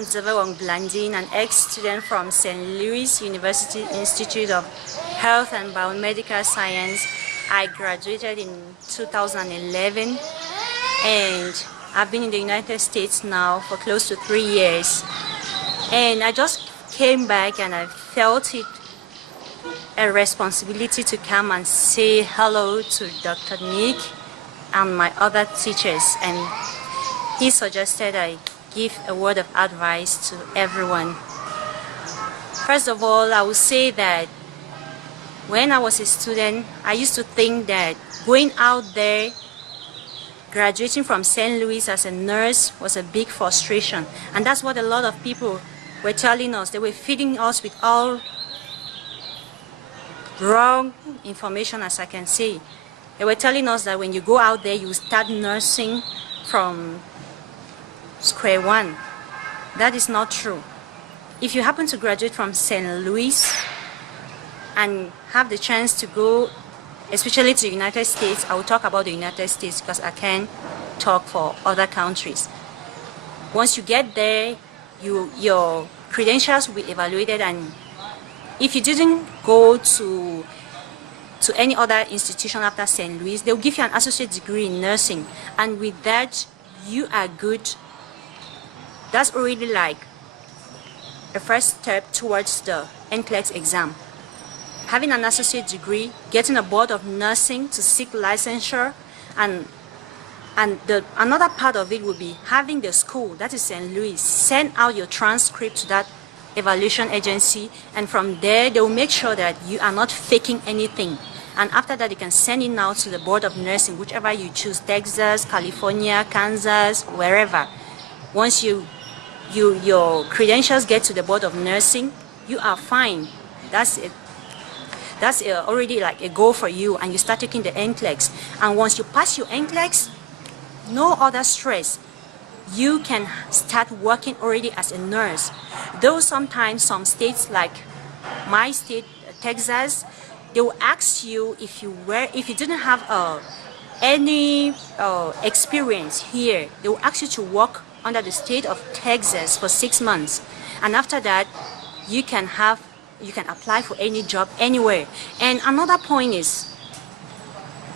I'm Zawawang Blandin, an ex-student from St. Louis University Institute of Health and Biomedical Science. I graduated in 2011 and I've been in the United States now for close to 3 years. And I just came back and I felt it a responsibility to come and say hello to Dr. Nick and my other teachers, and he suggested I give a word of advice to everyone. First of all, I would say that when I was a student, I used to think that going out there, graduating from St. Louis as a nurse was a big frustration, and that's what a lot of people were telling us. They were feeding us with all wrong information, as I can say. They were telling us that when you go out there, you start nursing from square one. That is not true. If you happen to graduate from St. Louis and have the chance to go, especially to the United States, I will talk about the United States because I can't talk for other countries. Once you get there, your credentials will be evaluated, and if you didn't go to any other institution after St. Louis, they'll give you an associate degree in nursing, and with that, you are good. That's already like a first step towards the NCLEX exam. Having an associate degree, getting a board of nursing to seek licensure, and another part of it will be having the school, that is St. Louis, send out your transcript to that evaluation agency, and from there they will make sure that you are not faking anything. And after that, you can send it now to the board of nursing, whichever you choose, Texas, California, Kansas, wherever. Once your credentials get to the board of nursing, you are fine. That's it. That's already like a goal for you, and you start taking the NCLEX. And once you pass your NCLEX, no other stress. You can start working already as a nurse. Though sometimes some states, like my state, Texas, they will ask you if you didn't have any experience here, they will ask you to work under the state of Texas for 6 months, and after that you can apply for any job anywhere. And another point is,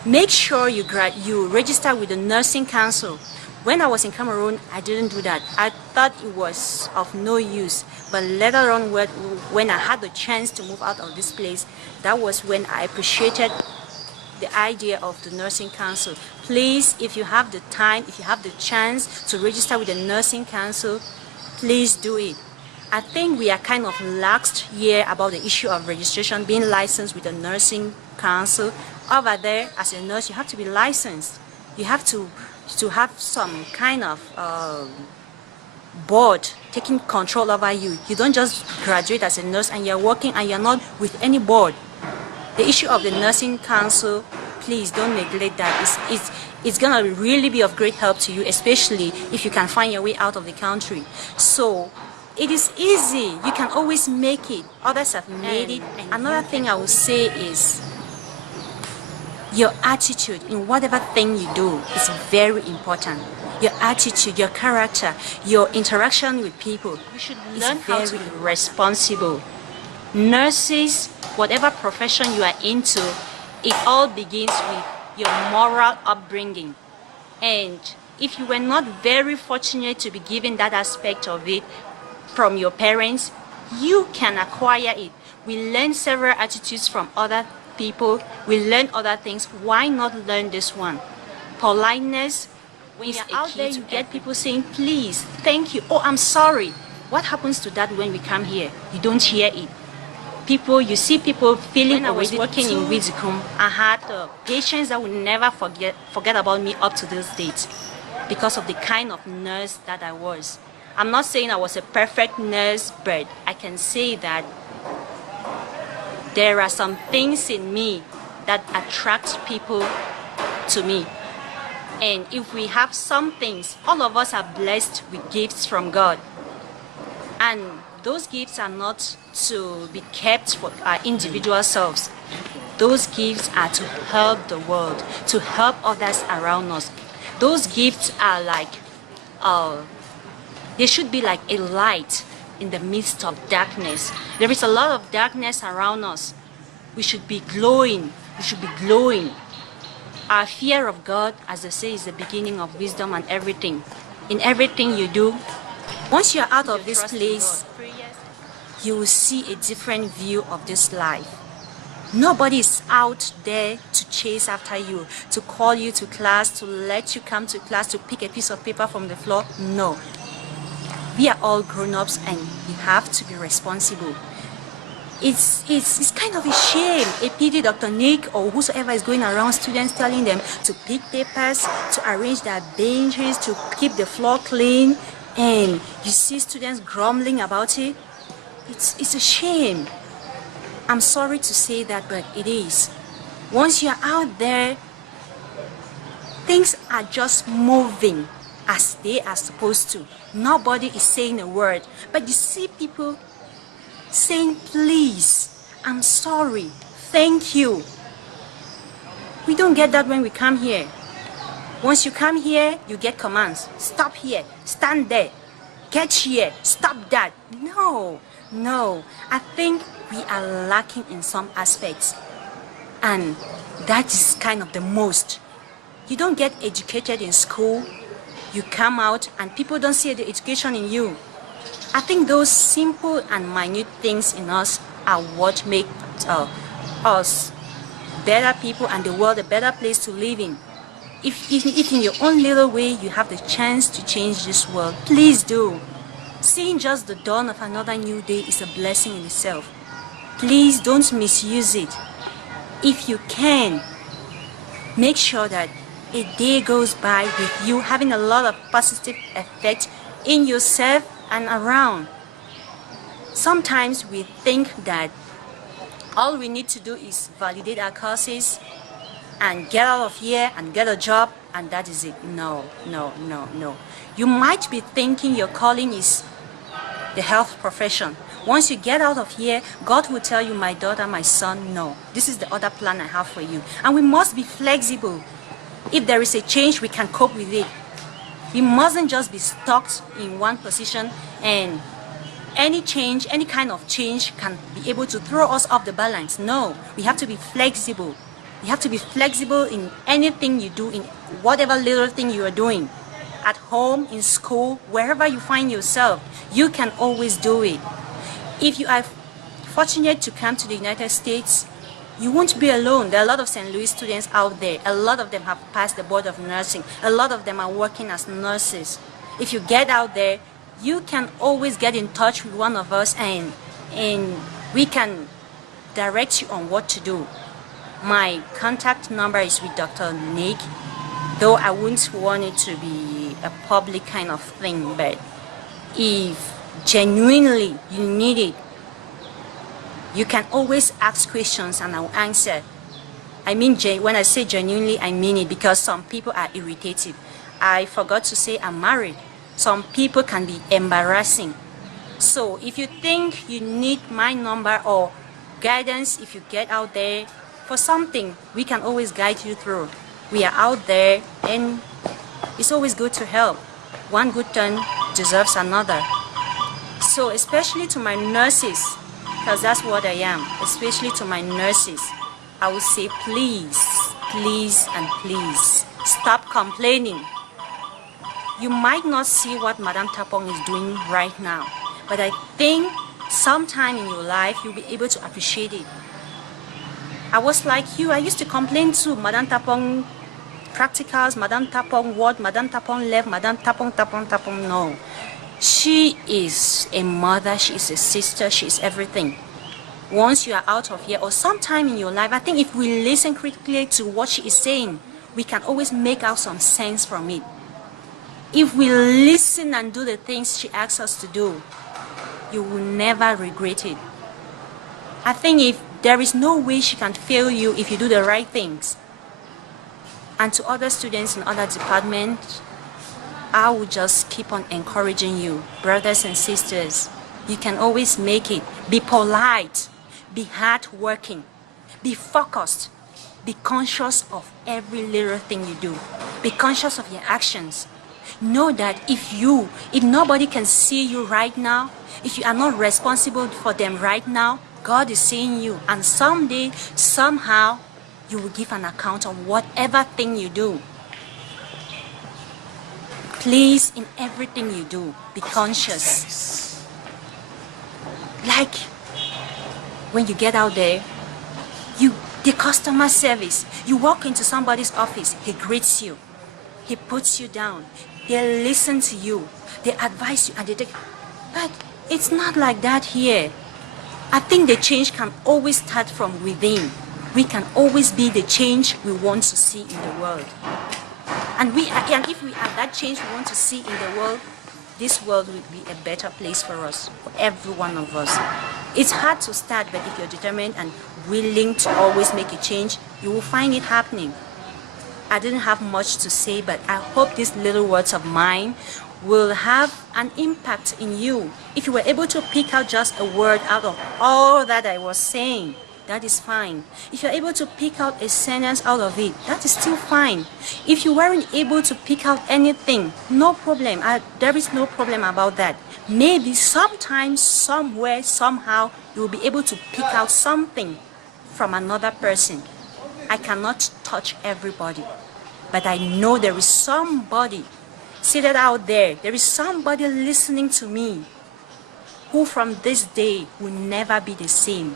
make sure you register with the nursing council. When I was in Cameroon, I didn't do that. I thought it was of no use. But later on, when I had the chance to move out of this place, that was when I appreciated the idea of the nursing council. Please, if you have the time, if you have the chance to register with the nursing council, please do it. I think we are kind of laxed here about the issue of registration, being licensed with the nursing council. Over there, as a nurse, you have to be licensed. You have to have some kind of board taking control over you. You don't just graduate as a nurse and you're working and you're not with any board. The issue of the nursing council, please don't neglect that. It's gonna really be of great help to you, especially if you can find your way out of the country. So it is easy. You can always make it. Others have made it. Another thing I would say is, your attitude in whatever thing you do is very important. Your attitude, your character, your interaction with people. You should learn how to be responsible. Nurses, whatever profession you are into, it all begins with your moral upbringing. And if you were not very fortunate to be given that aspect of it from your parents, you can acquire it. We learn several attitudes from other people, we learn other things. Why not learn this one? Politeness. When you're out there, you get people saying please, thank you, oh I'm sorry. What happens to that when we come here? You don't hear it. You see people feeling. When I was working in Wizikum, I had patients that would never forget about me up to this date because of the kind of nurse that I was. I'm not saying I was a perfect nurse, but I can say that there are some things in me that attract people to me. And if we have some things, all of us are blessed with gifts from God. And those gifts are not to be kept for our individual selves. Those gifts are to help the world, to help others around us. Those gifts are like They should be like a light in the midst of darkness. There is a lot of darkness around us. We should be glowing. We should be glowing. Our fear of God, as they say, is the beginning of wisdom and everything. In everything you do, once you're out of this place, you will see a different view of this life. Nobody is out there to chase after you, to call you to class, to let you come to class, to pick a piece of paper from the floor. No. We are all grown-ups and we have to be responsible. It's kind of a shame, a pity Dr. Nick or whosoever is going around students telling them to pick papers, to arrange their benches, to keep the floor clean, and you see students grumbling about it. It's a shame. I'm sorry to say that, but it is. Once you're out there, things are just moving as they are supposed to. Nobody is saying a word, but you see people saying, please, I'm sorry, thank you. We don't get that when we come here. Once you come here, you get commands. Stop here, stand there, get here, stop that. No, no. I think we are lacking in some aspects. And that is kind of the most. You don't get educated in school. You come out and people don't see the education in you. I think those simple and minute things in us are what make us better people and the world a better place to live in. If in your own little way you have the chance to change this world, please do. Seeing just the dawn of another new day is a blessing in itself. Please don't misuse it. If you can, make sure that a day goes by with you having a lot of positive effect in yourself and around. Sometimes we think that all we need to do is validate our courses and get out of here and get a job and that is it. No, no, no, no. You might be thinking your calling is the health profession. Once you get out of here, God will tell you, my daughter, my son, no. This is the other plan I have for you. And we must be flexible. If there is a change, we can cope with it. We mustn't just be stuck in one position and any change, any kind of change can be able to throw us off the balance. No, we have to be flexible. You have to be flexible in anything you do, in whatever little thing you are doing. At home, in school, wherever you find yourself, you can always do it. If you are fortunate to come to the United States, you won't be alone. There are a lot of St. Louis students out there. A lot of them have passed the board of nursing. A lot of them are working as nurses. If you get out there, you can always get in touch with one of us and we can direct you on what to do. My contact number is with Dr. Nick, though I wouldn't want it to be a public kind of thing, but if genuinely you need it, you can always ask questions and I'll answer. I mean, when I say genuinely, I mean it, because some people are irritated. I forgot to say I'm married. Some people can be embarrassing. So if you think you need my number or guidance, if you get out there for something, we can always guide you through. We are out there and it's always good to help. One good turn deserves another. So especially to my nurses, because that's what I am, especially to my nurses, I would say please, please and please, stop complaining. You might not see what Madame Tapong is doing right now, but I think sometime in your life you'll be able to appreciate it. I was like you, I used to complain to Madame Tapong practicals, Madame Tapong what, Madame Tapong left, Madame Tapong, no. She is a mother, she is a sister, she is everything. Once you are out of here or sometime in your life, I think if we listen critically to what she is saying, we can always make out some sense from it. If we listen and do the things she asks us to do, you will never regret it. I think if there is no way she can fail you if you do the right things. And to other students in other departments, I will just keep on encouraging you, brothers and sisters. You can always make it. Be polite, be hardworking, be focused, be conscious of every little thing you do. Be conscious of your actions. Know that if nobody can see you right now, if you are not responsible for them right now, God is seeing you, and someday, somehow, you will give an account of whatever thing you do. Please, in everything you do, be conscious. Like when you get out there, the customer service, you walk into somebody's office, he greets you, he puts you down, they listen to you, they advise you, and they take. But it's not like that here. I think the change can always start from within. We can always be the change we want to see in the world. And if we are that change we want to see in the world, this world will be a better place for us, for every one of us. It's hard to start, but if you're determined and willing to always make a change, you will find it happening. I didn't have much to say, but I hope these little words of mine will have an impact in you. If you were able to pick out just a word out of all that I was saying, that is fine. If you're able to pick out a sentence out of it, that is still fine. If you weren't able to pick out anything, no problem. There is no problem about that. Maybe sometimes, somewhere, somehow, you will be able to pick out something from another person. I cannot touch everybody, but I know there is somebody seated out there. There is somebody listening to me who from this day will never be the same.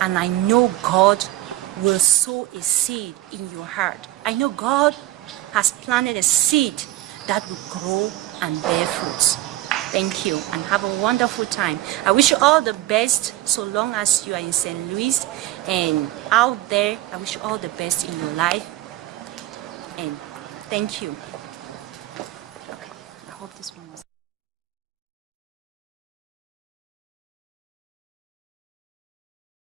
And I know God will sow a seed in your heart. I know God has planted a seed that will grow and bear fruits. Thank you, and have a wonderful time. I wish you all the best so long as you are in St. Louis and out there. I wish you all the best in your life. And thank you. Okay, I hope this one was